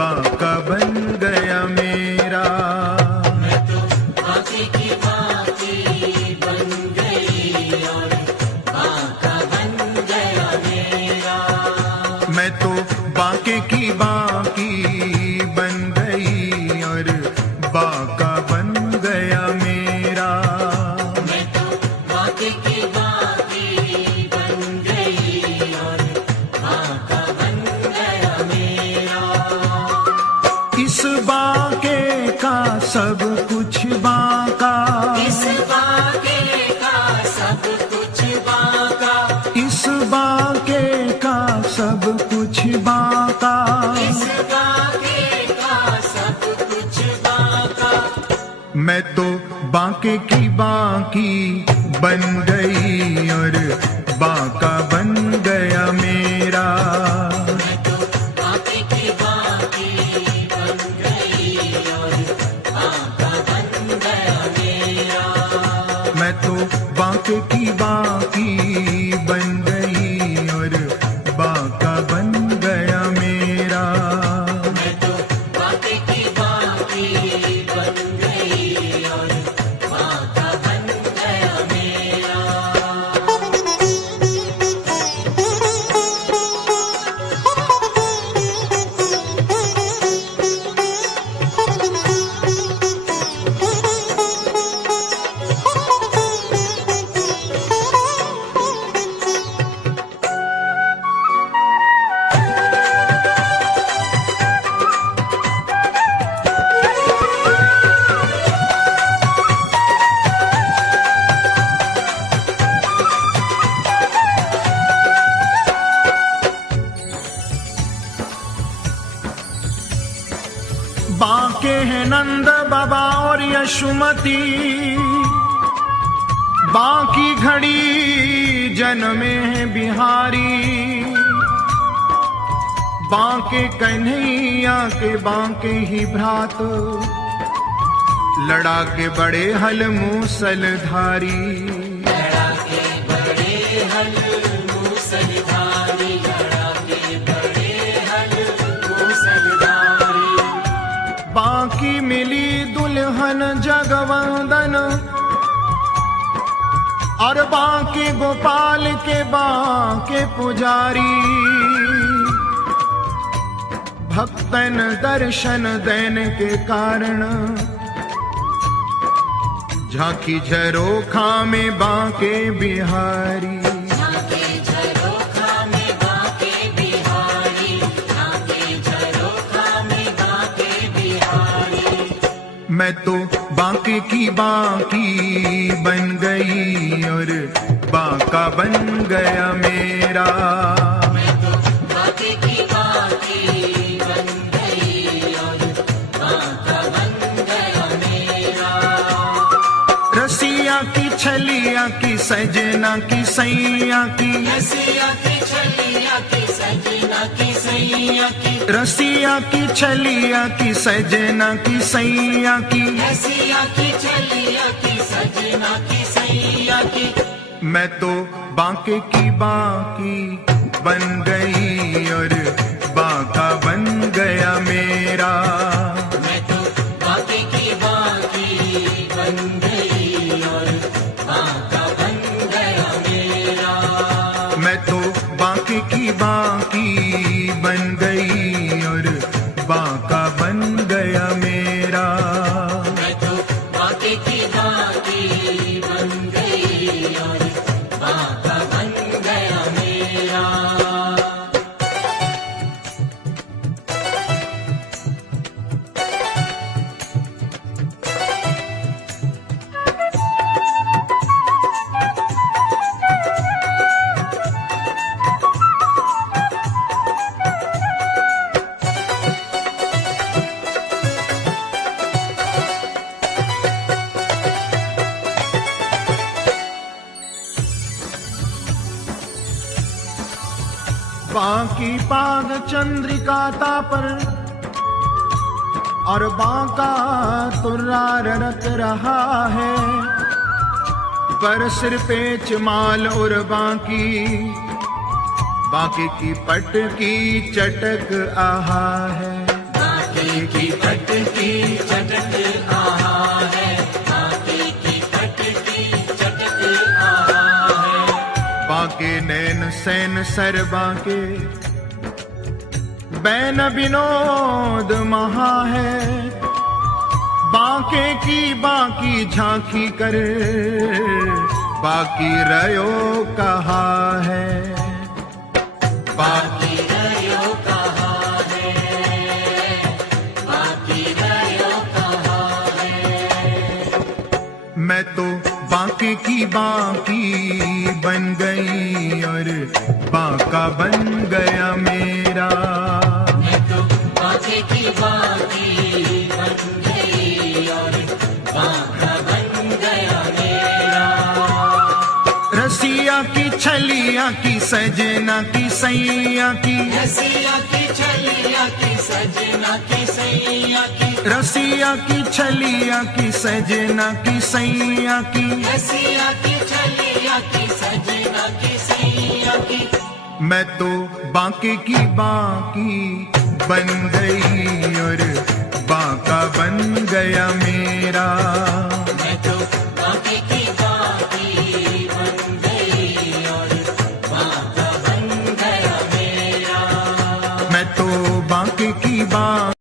बांका बन गया मेरा। मैं तो बांके की बांकी बन गई और बांका बन गया मेरा। मैं तो बांके की बांकी बन गई और बांका बन गया मेरा। मैं तो बांके की बांकी बन गई और बांका बन गया मेरा। इस बांके का सब कुछ बांका, इस बांके का सब कुछ बांका, इस बांके का सब कुछ बांका। इस बांके का सब कुछ बांका। मैं तो बांके की बांकी बन गई और बांका बन गया मेरा। मैं तो बांके की बांकी बन गई और बांका बन गया मेरा। मैं तो बांके की बांकी बन गई और बांका बन गया मेरा। मैं तो बांके की बांकी बन गई और बांका बन गया मेरा। बांके हैं नंद बाबा और यशुमती, बांकी घड़ी जन्मे हैं बिहारी। बांके कन्हैया के बांके ही भ्रात, लड़ा के बड़े हल मूसलधारी। लड़ा के बड़े हल मूसलधारी, लड़ा के बड़े हल मूसलधारी। बांकी मिली दुल्हन जगवंदन और बांके गोपाल के बांके पुजारी। भक्तन दर्शन देने के कारण झांकी झरोखा में बांके बिहारी। झांके झरोखा में बांके बिहारी, झांके झरोखा में बांके बिहारी। मैं तो बांके की बांकी बन गई और बांका बन गया मेरा। मैं तो बांके की बांकी बन गई और बांका बन गया मेरा। रसिया की छलिया की सजना की सैया की, रसिया की छलिया की सजना की सैया की, रसिया की छलिया की सजना की सैया की। रसिया की छलिया की सजना की सैया की। मैं तो बांके की बांकी बन गई और बांका बन गया मेरा। मैं तो बांके की बांकी बन गई और बांका बन गया मेरा। मैं तो बांके की बांकी बन गई और बांका बन गया मेरा। मैं तो बांके की बांकी बन गई और बांका बन गया मेरा। बांकी पाग चंद्रिका तापर और बांका तुर्रा ररक रहा है। पर सिर पे चमाल और बांकी, बांके की पट की चटक आहा है। बांके की पटकी चटक आहा है, बांके की पटकी चटक आहा है। बांके नैन सैन सर बांके बैन विनोद महा है, बांके की बाकी झांकी कर बाकी रयो कहा है। बाकी रयो कहा है, बाकी रयो कहा है। मैं तो बांके की बाकी बन गई और बांका बन गया मेरा। मैं तो बांके की बाकी बन गई और बांका बन गया मेरा। रसिया की छलिया की सजना की सैया की, रसिया की छलिया की सजना की सैया की, रसिया की छलिया की सजना की सैया की। रसिया की छलिया की सजना की सैया की। मैं तो बांके की बाकी बन गई और बांका बन गया मेरा। मैं तो बांके की बाकी बन गई और बांका बन गया मेरा। मैं तो बांके की बाकी